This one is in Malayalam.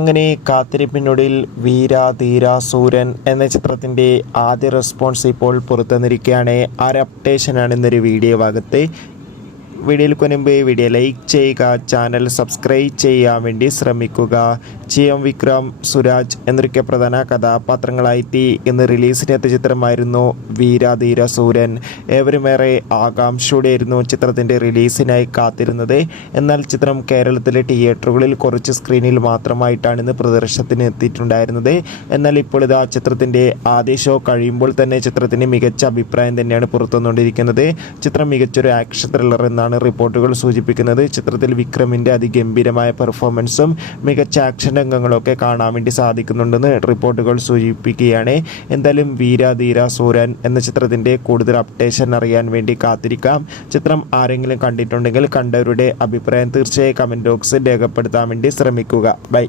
അങ്ങനെ കാത്തിരിപ്പിനൊടുവിൽ വീര ധീര സൂരൻ എന്ന ചിത്രത്തിൻ്റെ ആദ്യ റെസ്പോൺസ് ഇപ്പോൾ പുറത്തുവന്നിരിക്കുകയാണ്. ആ ഒരു അപ്ഡേഷനാണ് ഇന്നൊരു വീഡിയോ ഭാഗത്ത്. വീഡിയോയിൽ മുൻപ് വീഡിയോ ലൈക്ക് ചെയ്യുക, ചാനൽ സബ്സ്ക്രൈബ് ചെയ്യാൻ വേണ്ടി ശ്രമിക്കുക. GM വിക്രം, സുരാജ് എന്നൊക്കെ പ്രധാന കഥാപാത്രങ്ങളായി ഇന്ന് റിലീസിനെത്തിയ ചിത്രമായിരുന്നു വീര ധീര സൂരൻ. ഏവരുമേറെ ആകാംക്ഷയോടെയായിരുന്നു ചിത്രത്തിൻ്റെ റിലീസിനായി കാത്തിരുന്നത്. എന്നാൽ ചിത്രം കേരളത്തിലെ തിയേറ്ററുകളിൽ കുറച്ച് സ്ക്രീനിൽ മാത്രമായിട്ടാണ് ഇന്ന് പ്രദർശനത്തിന് എത്തിയിട്ടുണ്ടായിരുന്നത്. എന്നാൽ ഇപ്പോൾ ഇതാ ചിത്രത്തിൻ്റെ ആദ്യ ഷോ കഴിയുമ്പോൾ തന്നെ ചിത്രത്തിന് മികച്ച അഭിപ്രായം തന്നെയാണ് പുറത്തുവന്നുകൊണ്ടിരിക്കുന്നത്. ചിത്രം മികച്ചൊരു ആക്ഷൻ ത്രില്ലർ എന്നാണ് റിപ്പോർട്ടുകൾ സൂചിപ്പിക്കുന്നത്. ചിത്രത്തിൽ വിക്രമിൻ്റെ അതിഗംഭീരമായ പെർഫോമൻസും മികച്ച ആക്ഷൻ രംഗങ്ങളൊക്കെ കാണാൻ വേണ്ടി സാധിക്കുന്നുണ്ടെന്ന് റിപ്പോർട്ടുകൾ സൂചിപ്പിക്കുകയാണ്. എന്തായാലും വീര ധീര സൂരൻ എന്ന ചിത്രത്തിൻ്റെ കൂടുതൽ അപ്ഡേഷൻ അറിയാൻ വേണ്ടി കാത്തിരിക്കാം. ചിത്രം ആരെങ്കിലും കണ്ടിട്ടുണ്ടെങ്കിൽ കണ്ടവരുടെ അഭിപ്രായം തീർച്ചയായും കമൻറ്റ് ബോക്സിൽ രേഖപ്പെടുത്താൻ വേണ്ടി ശ്രമിക്കുക. ബൈ.